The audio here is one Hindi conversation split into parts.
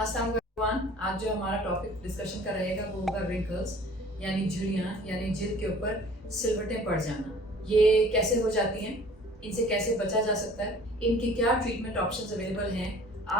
अस्सलाम वालेकुम। आज जो हमारा टॉपिक डिस्कशन का रहेगा वो होगा रिंकल्स यानी झुर्रियाँ यानी जिल्द के ऊपर सिलवटें पड़ जाना। ये कैसे हो जाती हैं, इनसे कैसे बचा जा सकता है, इनके क्या ट्रीटमेंट ऑप्शंस अवेलेबल हैं,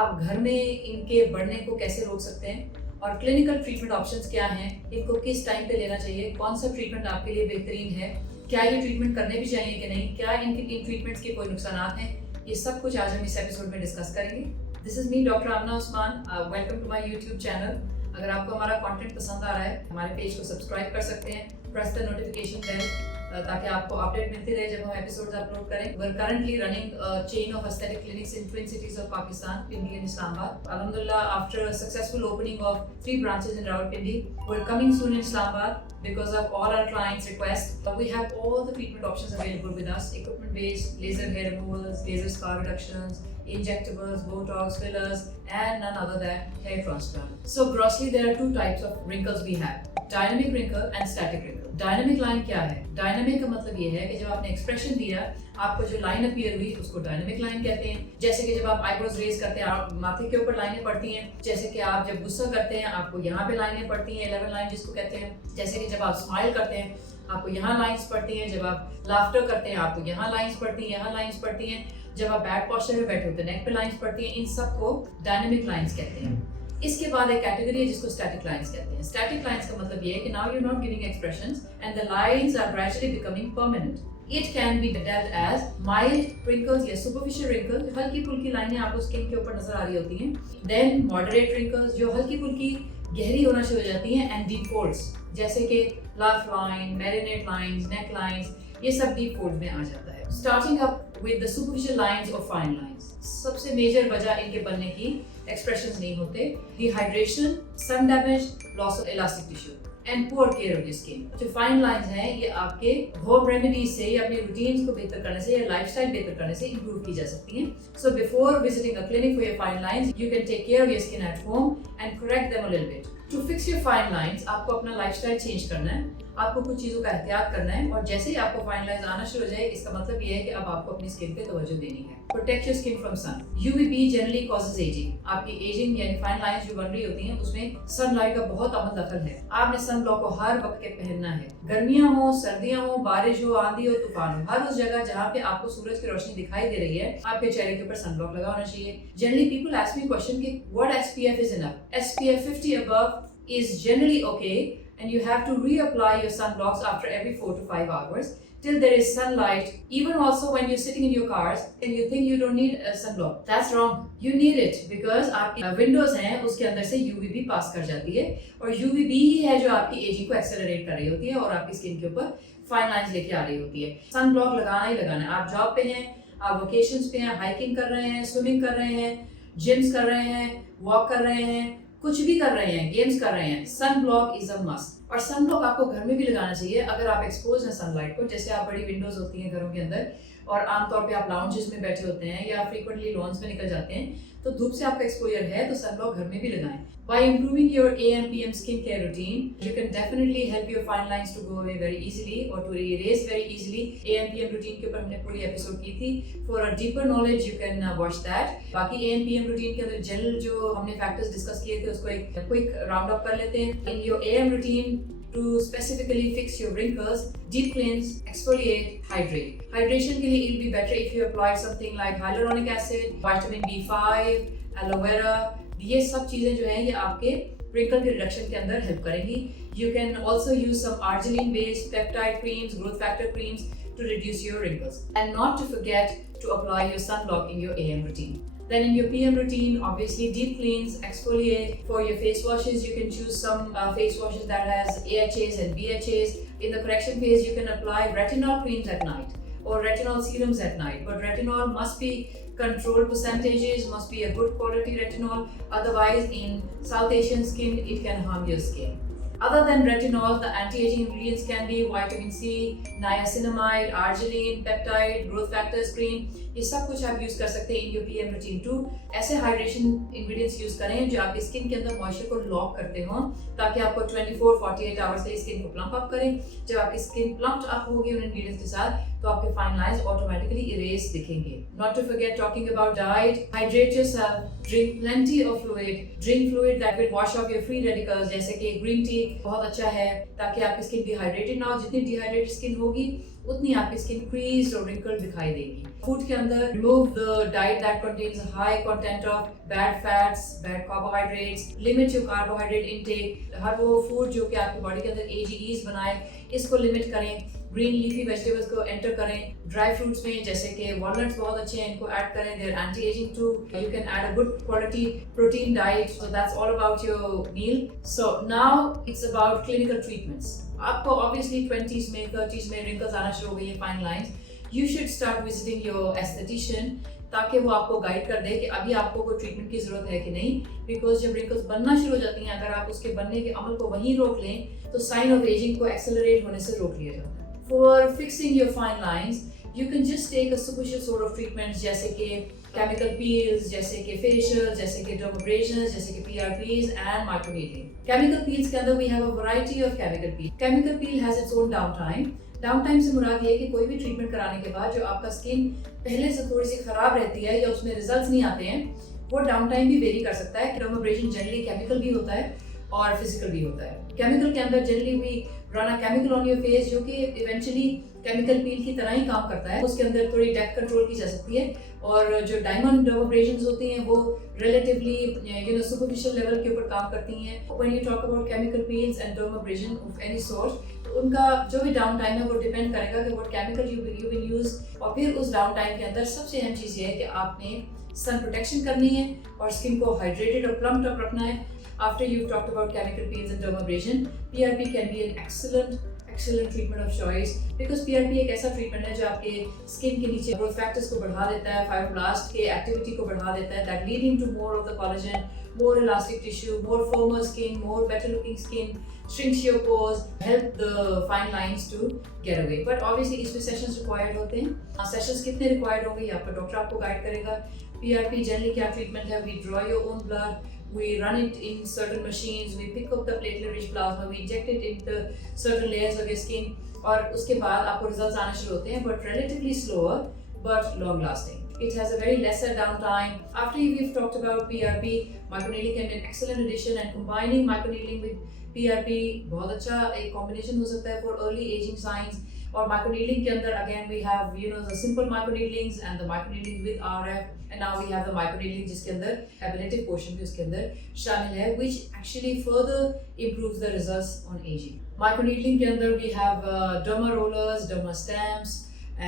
आप घर में इनके बढ़ने को कैसे रोक सकते हैं और क्लिनिकल ट्रीटमेंट ऑप्शंस क्या हैं, इनको किस टाइम पे लेना चाहिए, कौन सा ट्रीटमेंट आपके लिए बेहतरीन है, क्या ये ट्रीटमेंट करने भी चाहिए कि नहीं, क्या इन ट्रीटमेंट्स के कोई नुकसान हैं, ये सब कुछ आज हम इस एपिसोड में डिस्कस करेंगे। This is me doctor Amna Usman. Welcome to my YouTube channel. अगर आपको हमारा कंटेंट पसंद आ रहा है हमारे पेज को सब्सक्राइब कर सकते हैं, प्रेस द नोटिफिकेशन बेल ताकि आपको अपडेट मिलती रहे जब हम एपिसोड्स अपलोड करें। We are currently running chain of aesthetic clinics in twin cities of Pakistan, Pindi and Islamabad. Alhamdulillah, after a successful opening of 3 branches in Rawalpindi, we're coming soon in Islamabad because of all our clients' requests. We have all the treatment options available with us: equipment-based, laser hair removals, laser scar reductions, injectables, Botox, fillers, and none other than hair transplant. So grossly, there are two types of wrinkles we have: dynamic wrinkle and static wrinkle. Dynamic line क्या है? डायनामिक का मतलब ये है कि जब आपने एक्सप्रेशन दिया, आपको जो लाइन अपीयर हुई उसको डायनामिक लाइन कहते हैं। जैसे कि जब आप आईब्रोज रेज करते हैं, आप माथे के ऊपर लाइनें पड़ती हैं। जैसे कि आप जब गुस्सा करते हैं, आपको यहाँ पे लाइनें पड़ती हैं, 11 लाइन जिसको कहते हैं। जैसे कि जब आप स्माइल करते हैं, आपको यहाँ लाइन्स पड़ती हैं। जब आप लाफ्टर करते हैं, आपको यहाँ लाइन्स पड़ती हैं, यहाँ लाइन्स पड़ती हैं। जब आप बैक पोस्चर में बैठे होते हैं, नेक पे लाइन्स पड़ती हैं। इन सबको डायनामिक लाइन्स कहते हैं। इसके बाद एक कैटेगरी है जिसको स्टैटिक लाइंस कहते हैं। स्टैटिक लाइंस का मतलब ये है कि now you are not giving expressions and the lines are gradually becoming permanent. It can be dealt as mild wrinkles या superficial wrinkles, हल्की फुल्की लाइनें आपको स्किन के ऊपर नजर आ रही होती हैं. Then moderate wrinkles जो हल्की फुल्की गहरी होना शुरू हो जाती हैं, and deep folds जैसे कि laugh line, marinette lines, neck lines, ये सब deep folds में आ जाता है. Starting up with the superficial lines or fine lines, सबसे मेजर वजह इनके बनने की एक्सप्रेशंस नहीं होते: dehydration, sun damage, loss of elastic tissue and poor care of the skin. जो फाइन लाइंस हैं ये आपके होम रेमेडीज से या अपने रूटीन्स को बेहतर करने से या लाइफस्टाइल बेहतर करने से इंप्रूव की जा सकती हैं. So before visiting a clinic for your fine lines, you can take care of your skin at home and correct them a little bit. To fix your fine lines, आपको अपना लाइफस्टाइल चेंज करना है, आपको कुछ चीज़ों का एहतियात करना है, और जैसे ही आपको फाइन लाइंस आना शुरू हो जाए, इसका मतलब ये है कि अब आपको अपनी स्किन पे तवज्जो देनी है. Protect your skin from sun. UVB generally causes ageing. आपकी एजिंग यानी फाइन लाइंस जो बन रही होती हैं उसमें सनलाइट का बहुत अहम दखल है. आपने सन ब्लॉक को हर वक्त के पहनना है, गर्मियां हो, सर्दियां हो, बारिश हो, आंधी हो, तूफान हो, हर उस जगह जहाँ पे आपको सूरज की रोशनी दिखाई दे रही है, आपके चेहरे के ऊपर सन ब्लॉक लगा होना चाहिए. Generally people ask me question कि what SPF is enough. SPF 50 above is generally okay, and you have to reapply your sunblocks after every 4 to 5 hours till there is sunlight. Even also when you're sitting in your cars and you think you don't need a sunblock, that's wrong. You need it because आपकी विंडोज हैं उसके अंदर से UVB पास कर जाती है, और UVB ही है जो आपकी एजिंग को एक्सेलरेट कर रही होती है और आपकी स्किन के ऊपर फाइन लाइंस लेके आ रही होती है. सन ब्लॉक लगाना ही लगाना है. आप जॉब पे हैं, आप वेकेशंस पे हैं, हाइकिंग कर रहे हैं, स्विमिंग कर रहे हैं, जिम्स कर रहे हैं, वॉक कर रहे हैं, कुछ भी कर रहे हैं, गेम्स कर रहे हैं, sun block is a must. और सन ब्लॉक आपको घर में भी लगाना चाहिए अगर आप एक्सपोज हैं सनलाइट को. जैसे आप बड़ी विंडोज होती हैं घरों के अंदर और आमतौर पे आप लाउंजेस में बैठे होते हैं या फ्रीक्वेंटली लॉन्स में निकल जाते हैं, तो धूप से आपका एक्सपोजर है तो सन ब्लॉक घर में भी लगाएं. By improving your AM/PM skincare routine, you can definitely help your fine lines to go away very easily or to erase very easily. AM/PM routine के ऊपर हमने पूरी एपिसोड की थी. For a deeper knowledge, you can watch that. बाकी AM/PM routine के अंदर जनरल जो हमने फैक्टर्स डिस्कस किए थे उसको एक क्विक राउंड अप कर लेते हैं. In your AM routine, to specifically fix your wrinkles, deep cleanse, exfoliate, hydrate. Hydration के लिए it'll be better if you apply something like hyaluronic acid, vitamin B5, aloe vera. ये सब चीज़ें जो हैं ये आपके wrinkle के रिडक्शन के अंदर हेल्प करेंगी. You can also use some arginine based peptide creams, growth factor creams to reduce your wrinkles. And not to forget to apply your sunblock in your AM routine. Then in your PM routine, obviously deep cleans, exfoliate. For your face washes, you can choose some face washes that has AHAs and BHAs. In the correction phase, you can apply retinol creams at night or retinol serums at night. But retinol must be controlled percentages, must be a good quality retinol. Otherwise, in South Asian skin, it can harm your skin. Other than retinol, the anti-aging ingredients can be vitamin C, niacinamide, arginine, peptide, growth factors cream. ये सब कुछ आप यूज कर सकते हैं in your PM routine too. ऐसे हाइड्रेशन इंग्रेडिएंट्स यूज करें जो आपकी स्किन के अंदर मॉइस्चर को लॉक करते हों, ताकि आपको 24-48 आवर्स के लिए स्किन को प्लम्प अप करें. जब आपकी स्किन प्लम्प अप होगी उन इंग्रेडिएंट्स के साथ, तो आपके फाइन लाइंस ऑटोमेटिकली इरेज दिखेंगे। Not to forget talking about diet, hydrate yourself, drink plenty of fluid, drink fluid that will wash off your free radicals, जैसे कि ग्रीन टी बहुत अच्छा है ताकि आपकी स्किन डिहाइड्रेटेड ना हो। जितनी डिहाइड्रेटेड स्किन होगी उतनी आपकी स्किन क्रीज्ड और रिंकल्ड दिखाई देगी। फूड के अंदर remove the diet that contains high content of bad fats, bad carbohydrates, limit your carbohydrate intake. हर वो फूड जो कि आपकी बॉडी के अंदर AGEs बनाए, इसको लिमिट करें। ग्रीन लीफी वेजिटेबल्स को एंटर करें। ड्राई फ्रूट्स में जैसे कि वॉलनट्स बहुत अच्छे हैं, इनको ऐड करें, they are anti ageing too. You can add a good quality protein diet. So that's all about your meal. So now it's about clinical treatments. आपको ऑब्वियसली 20s में 30s में रिंकल्स आना शुरू हो गई है, fine lines, you should start visiting your esthetician ताकि वो आपको गाइड कर दे कि अभी आपको कोई ट्रीटमेंट की ज़रूरत है कि नहीं। बिकॉज जब रिंकल्स बनना शुरू हो जाती हैं, अगर आप उसके बनने के अमल को वहीं रोक लें तो साइन ऑफ एजिंग को एक्सेलरेट होने से रोक लिया जाता है। For fixing your fine lines you can just take a superficial sort of treatments, जैसे कि केमिकल पील्स, जैसे कि फेशियल, जैसे कि डर्माब्रेशंस, जैसे कि PRPs and microneedling. Chemical peels के अंदर we have a variety of chemical peel. Chemical peel has its own down time. Down time से मुराद ये है कि कोई भी ट्रीटमेंट कराने के बाद जो आपका स्किन पहले से थोड़ी सी खराब रहती है या उसमें रिजल्ट्स नहीं आते हैं, वो डाउन टाइम भी वेरी कर सकता है। डर्माब्रेशन जनरली केमिकल भी होता है और फिजिकल भी होता है। केमिकल के अंदर generally we run a chemical on your face जो कि इवेंचुअली केमिकल पील की तरह ही काम करता है। उसके अंदर थोड़ी डेप्थ कंट्रोल की जा सकती है और जो डायमंड डर्माब्रेशंस होती हैं वो रिलेटिवली सुपरफिशियल लेवल के ऊपर काम करती हैं। When you talk about chemical peels and dermabrasion of any sort, तो उनका जो भी डाउन टाइम है वो डिपेंड करेगा कि what chemical you will use. और फिर उस डाउन टाइम के अंदर सबसे अहम चीज़ ये है कि आपने सन प्रोटेक्शन करनी है और स्किन को हाइड्रेटेड और प्लम्प्ड अप रखना है। After you've talked about chemical peels and dermabrasion, PRP can be an excellent treatment of choice because PRP एक ऐसा ट्रीटमेंट है जो आपके स्किन के नीचे ग्रोथ फैक्टर्स को बढ़ा देता है, फाइब्रोब्लास्ट के एक्टिविटी को बढ़ा देता है, that leading to more of the collagen, more elastic tissue, more firmer skin, more better looking skin, shrinks your pores, help the fine lines to get away. But obviously इसमें sessions required होते हैं। Sessions कितने required होंगे ये आपका डॉक्टर आपको गाइड करेगा। PRP जनरली क्या ट्रीटमेंट है? We draw your own blood, we run it in certain machines, we pick up the platelet-rich plasma, we inject it into certain layers of your skin, और उसके बाद आपको रिजल्ट्स आने शुरू होते हैं, but relatively slower but long lasting. It has a very lesser downtime. After we've talked about PRP, microneedling can be an excellent addition, and combining microneedling with PRP बहुत अच्छा एक combination हो सकता है for early aging signs. और microneedling के अंदर again we have the simple microneedlings and the microneedling with RF, and now we have the microneedling जिसके अंदर ablative portion भी उसके अंदर शामिल है, which actually further improves the results on aging. Microneedling के अंदर we have derma rollers, derma stamps,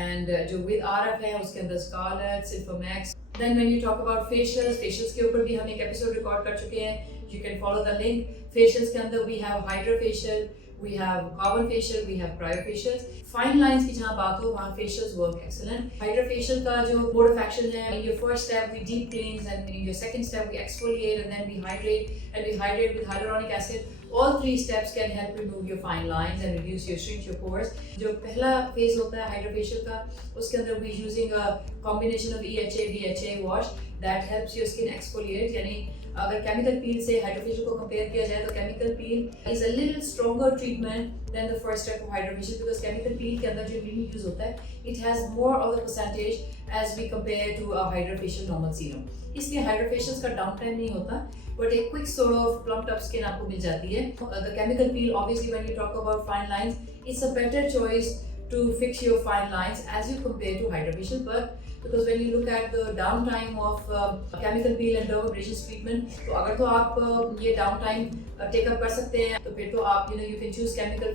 and जो with RF है उसके अंदर Scarlett, Silphomax. Then when you talk about facials के ऊपर भी हम एक episode record कर चुके हैं, you can follow the link. Facials के अंदर we have hydrofacial, we have carbon facial, we have cryofacials. Fine lines की जहाँ बात हो वहाँ facials work excellent. Hydrofacial का जो mode of action है, in your first step we deep cleanse, and in your second step we exfoliate, and then we hydrate with hyaluronic acid. All three steps can help remove your fine lines and shrink your pores. जो पहला phase होता है hydrofacial का, उसके अंदर we using a combination of EHA BHA wash that helps your skin exfoliate. यानी अगर केमिकल पील से हाइड्रोफेशियल को कंपेयर किया जाए तो chemical peel is a little stronger treatment than the first step of hydrofacial, because chemical peel के अंदर जो इंग्रेडिएंट यूज होता है it has more of the percentage as we compare to a hydrofacial normal serum. इसलिए हाइड्रोफेशियल्स का डाउन टाइम नहीं होता, बट एक quick sort of plumped up skin आपको मिल जाती है। The chemical peel obviously when you talk about fine lines it's a better choice to fix your fine lines as you compare to hydrofacial, but because when you look at the downtime of chemical peel and dermabrasion treatment, तो अगर तो आप ये downtime take up कर सकते हैं तो फिर तो आप you can choose chemical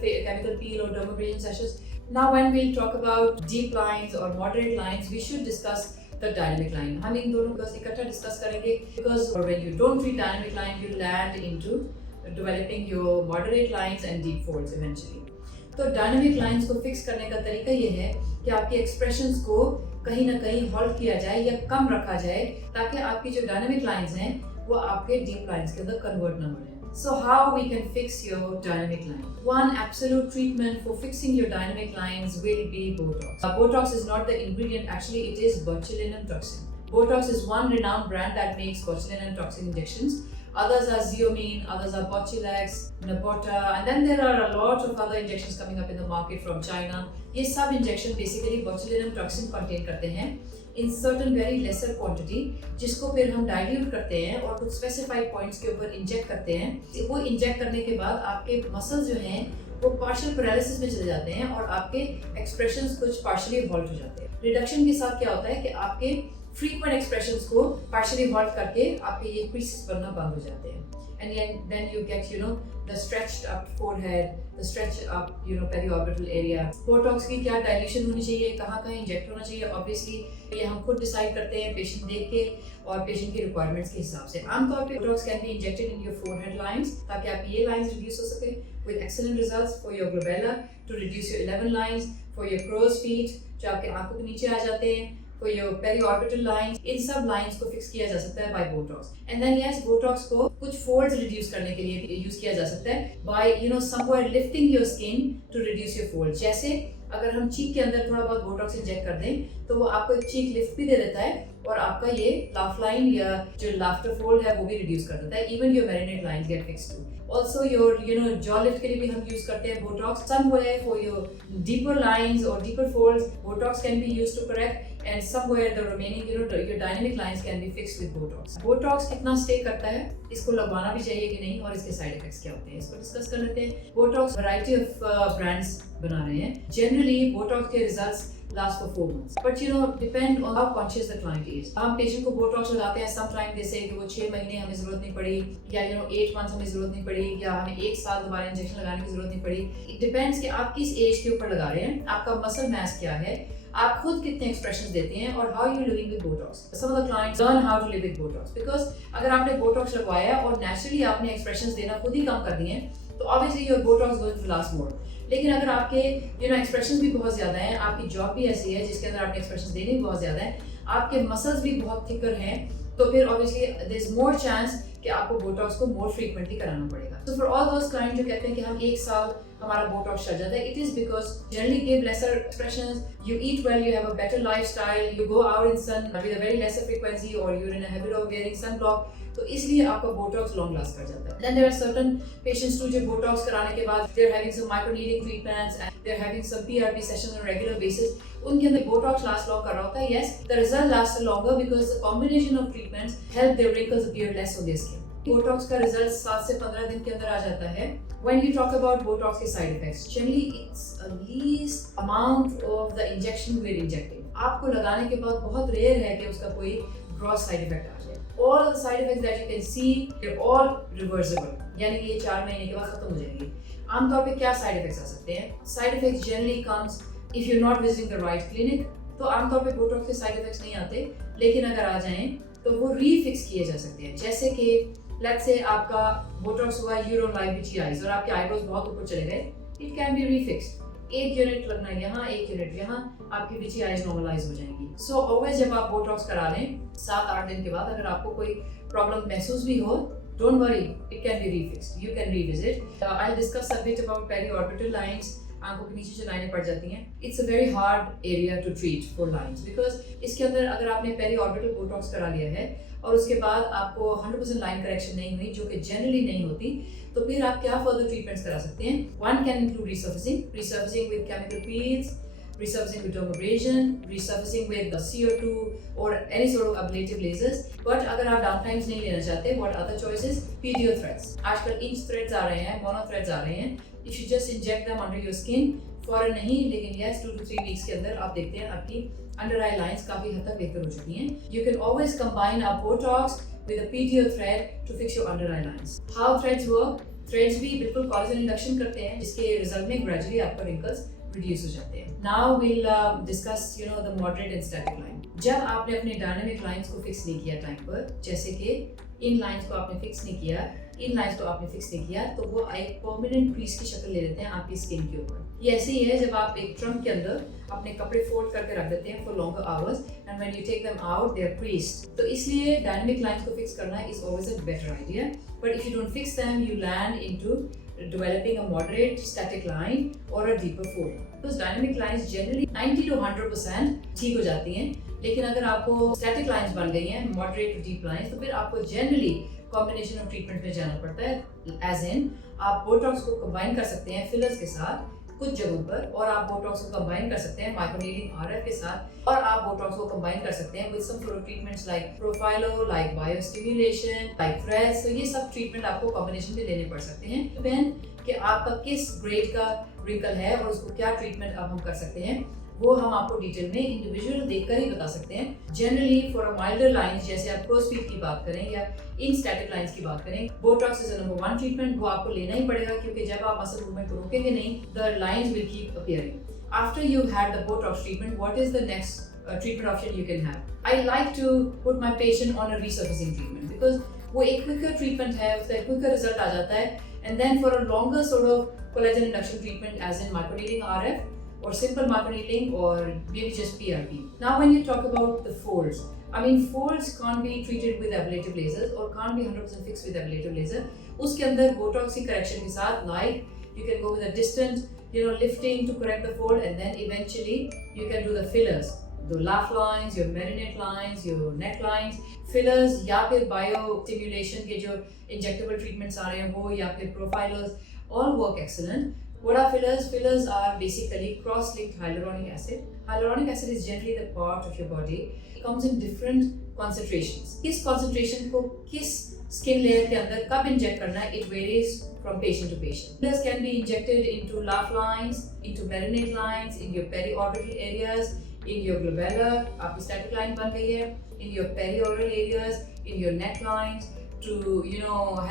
peel or dermabrasion sessions. Now when we'll talk about deep lines or moderate lines, we should discuss the dynamic line. हम इन दोनों को इकट्ठा discuss करेंगे because when you don't treat dynamic line you land into developing your moderate lines and deep folds eventually. तो डायनामिक लाइंस को फिक्स करने का तरीका ये है कि आपके एक्सप्रेशंस को कहीं ना कहीं हॉल्ट किया जाए या कम रखा जाए ताकि आपकी जो डायनामिक लाइंस हैं वो आपके डीप लाइंस के अंदर कन्वर्ट ना हो जाए। So how we can fix your dynamic line? One absolute treatment for fixing your dynamic lines will be Botox. Botox is not the ingredient, actually it is botulinum toxin. Botox is one renowned brand that makes botulinum toxin injections. Others are Xeomin, others are Botulex, Napota, and then there are a lot of other injections coming up in the market from China. ये सब injection basically botulinum toxin contain करते हैं in certain very lesser quantity, जिसको फिर हम dilute करते हैं और कुछ specified points के ऊपर inject करते हैं। वो inject करने के बाद आपके muscles जो हैं वो partial paralysis में चले जाते हैं और आपके expressions कुछ partially halt हो जाते हैं। Reduction के साथ क्या होता है कि आपके frequent expressions को partially halt करके आपके ये creases बनना बंद हो जाते हैं, and then you get the stretched up forehead, the stretched up periorbital area. Botox की क्या dilution होनी चाहिए, कहाँ inject होना चाहिए, obviously ये हम खुद decide करते हैं patient देख के और patient की requirements के हिसाब से। आमतौर पे Botox can be injected in your forehead lines ताकि आपकी ये lines reduce हो सके, with excellent results for your glabella to reduce your 11 lines, for your crow's feet जो आपके आंखों के नीचे आ जाते हैं, for your periorbital lines, इन सब lines को fix किया जा सकता है by Botox. And then yes, Botox को कुछ folds reduce करने के लिए भी use किया जा सकता है by somewhere lifting your skin to reduce your folds. जैसे अगर हम cheek के अंदर थोड़ा बहुत Botox inject कर दें तो वो आपको एक cheek lift भी दे देता है और आपका ये laugh line या जो laughter fold है वो भी reduce कर देता है. Even your marinate lines get fixed too. Also your jaw lift के लिए भी हम use करते हैं Botox. Somewhere for your deeper lines or deeper folds, Botox can be used to correct, and somewhere the remaining your dynamic lines can be fixed with Botox. Botox कितना stay करता है, इसको लगवाना भी चाहिए कि नहीं और इसके side effects क्या होते हैं, इसको discuss कर लेते हैं. Botox variety of brands बना रहे हैं. Generally Botox के results last for 4 months. But depend on how conscious the client is. हम patient को Botox लगाते हैं, sometime they say कि वो 6 महीने हमें ज़रूरत नहीं पड़ी या 8 months हमें ज़रूरत नहीं पड़ी या हमें 1 साल दोबारा इंजेक्शन लगाने की ज़रूरत नहीं पड़ी. It depends कि आप किस एज के ऊपर लगा रहे हैं, आपका muscle mass क्या है, आप खुद कितने expressions देते हैं और how you living with Botox. Some of the clients learn how to live with Botox because अगर आपने Botox लगवाया और naturally आपने expressions देना खुद ही कम कर दिए तो obviously your Botox is going to last more. लेकिन अगर आपके एक्सप्रेशंस भी बहुत ज़्यादा हैं, आपकी जॉब भी ऐसी है जिसके अंदर आपने एक्सप्रेशंस देने भी बहुत ज़्यादा है, आपके मसल्स भी बहुत थिकर हैं, तो फिर obviously there is more chance कि आपको बोटॉक्स को मोर फ्रीक्वेंटली कराना पड़ेगा. तो फॉर ऑल दोस क्लाइंट जो कहते हैं कि हम 1 साल हमारा बोटॉक्स चल जाता है, it is because generally give lesser expressions, you eat well, you have a better lifestyle, you go out in sun with a very lesser frequency और you are in a habit of wearing sunblock, तो इसलिए आपका बोटॉक्स लॉन्ग लास्ट कर जाता है. Then there are certain patients too जो बोटॉक्स कराने के बाद they are having some microneedling treatments and they are having some PRP sessions on regular basis. उनके अंदर बोटॉक्स लास्ट लॉन्ग कर रहा होता है. Yes, the result last longer because the combination of treatments help their wrinkles appear less on their skin. Botox का रिजल्ट 7 से 15 दिन के अंदर आ जाता है. When you talk about Botox के side effects, generally it's a least amount of the injection we're injecting. आपको लगाने के बाद बहुत रेयर है कि उसका कोई gross side effect आ जाए. All the side effects that you can see, they're all reversible. यानी कि ये 4 महीने के बाद खत्म हो जाएंगे. आमतौर पे क्या side effects आ सकते हैं? Side effects generally comes if you're not visiting the right clinic. तो आमतौर पे Botox के side effects नहीं आते, लेकिन अगर आ जाएं तो वो refix किए जा सकते हैं. जैसे कि let's say आपका बोटॉक्स हुआ, you don't like witchy eyes और आपके आईब्रोज बहुत ऊपर चले गए, it can be refixed. 1 unit लगना यहाँ, 1 यूनिट यहाँ, आपकी विची आईज नॉर्मलाइज हो जाएंगी. सो ऑलवेज जब आप बोटॉक्स करा लें 7-8 दिन के बाद अगर आपको कोई प्रॉब्लम महसूस भी हो, don't worry, it can be refixed. You can revisit. I'll discuss a bit about periorbital lines. आंखों के नीचे जो लाइनें पड़ जाती हैं, it's a very hard area to treat for lines because इसके अंदर अगर आपने पेरीऑर्बिटल बोटॉक्स करा लिया है और उसके बाद आपको 100% लाइन करेक्शन नहीं हुई, जो कि जनरली नहीं होती, तो फिर आप क्या फर्दर ट्रीटमेंट्स करा सकते हैं. One can include resurfacing with chemical peels, resurfacing with dermabrasion, resurfacing with the CO2 or any sort of ablative lasers. But अगर आप डाउन टाइम्स नहीं लेना चाहते, what other choices? PDO threads. आजकल इंच थ्रेड्स आ रहे हैं, मोनो थ्रेड्स आ रहे हैं. If you just inject them under your skin, फौरन नहीं, लेकिन yes 2 to 3 weeks के अंदर आप देखते हैं आपकी अंडर आई लाइंस काफी हद तक बेहतर हो चुकी हैं. You can always combine a Botox with a PDO thread to fix your under eye lines. How threads work? Threads भी बिल्कुल collagen induction करते हैं, जिसके रिजल्ट में gradually आपका wrinkles reduce हो जाते हैं. Now we'll discuss the moderate and static line. जब आपने अपने डायनामिक लाइंस को फिक्स नहीं किया टाइम पर, जैसे कि इन लाइंस को आपने फिक्स नहीं किया, इन लाइंस को आपने फिक्स नहीं किया, तो वो एक परमानेंट क्रीज की शक्ल ले लेते हैं आपकी स्किन के ऊपर. ये ऐसे ही है जब आप एक ट्रंक के अंदर अपने कपड़े फोल्ड करके रख देते हैं for longer hours and when you take them out they are creased. तो इसलिए डायनामिक लाइंस को फिक्स करना is always a better idea. But if you don't fix them you land into developing a moderate static line or a deeper fold. Those dynamic lines generally 90 to 100% ठीक हो जाती हैं, लेकिन अगर आपको static lines बन गई हैं, moderate to deep lines, तो फिर आपको generally कॉम्बिनेशन ऑफ ट्रीटमेंट में जाना पड़ता है। एज इन आप बोटॉक्स को कंबाइन कर सकते हैं फिलर्स के साथ कुछ जगहों पर, और आप बोटॉक्स को कंबाइन कर सकते हैं माइक्रोनीडलिंग आरएफ के साथ, और आप बोटॉक्स को कंबाइन कर सकते हैं with some sort of treatments like Profhilo, like biostimulation, like threads. तो ये सब ट्रीटमेंट आपको कॉम्बिनेशन में लेने पड़ सकते हैं, डिपेंड कि आपका किस ग्रेड का रिंकल है और उसको क्या ट्रीटमेंट अब हम कर सकते हैं, वो हम आपको डिटेल में इंडिविजुअल देखकर ही बता सकते हैं। Generally for a milder lines, जैसे आप प्रोस्पीड की बात करें या इन स्टैटिक लाइंस की बात करें, बोटॉक्स इज नंबर 1 ट्रीटमेंट, वो आपको लेना ही पड़ेगा, क्योंकि जब आप मसल मूवमेंट को रोकेंगे नहीं, the lines will keep appearing. After you had the Botox treatment, what is the next treatment option you can have? I like to put my patient on a resurfacing treatment because वो एक quicker treatment है, उसका quicker result आ जाता है, and then for a longer sort of collagen induction treatment as in microneedling RF or simple microneedling or maybe just PRP. Now when you talk about the folds, I mean folds can't be treated with ablative lasers or can't be 100% fixed with ablative laser. उसके अंदर botox की correction के साथ like you can go with a distant lifting to correct the fold, and then eventually you can do the fillers, the laugh lines, your marinate lines, your neck lines, fillers या फिर बायो स्टिमुलेशन के जो इंजेक्टेबल ट्रीटमेंट्स आ रहे हैं वो, या फिर profilers, all work excellent. What are fillers? Fillers are basically cross-linked hyaluronic acid. Hyaluronic acid is generally the part of your body. It comes in different concentrations. किस concentration को किस skin layer के अंदर कब inject करना है, it varies from patient to patient. Fillers can be injected into laugh lines, into marinate lines, in your periorbital areas, in your glabella, आपकी static line बन गई है, in your perioral areas, in your neck lines, to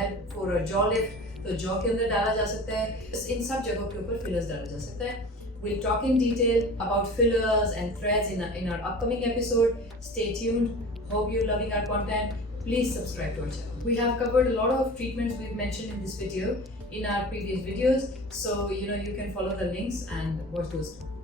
help for a jaw lift, तो jaw के अंदर डाला जा सकता है। इन सब जगहों के ऊपर fillers डाला जा सकता है। We'll talk in detail about fillers and threads in our upcoming episode. Stay tuned. Hope you're loving our content. Please subscribe to our channel. We have covered a lot of treatments we've mentioned in this video in our previous videos, so you can follow the links and watch those too.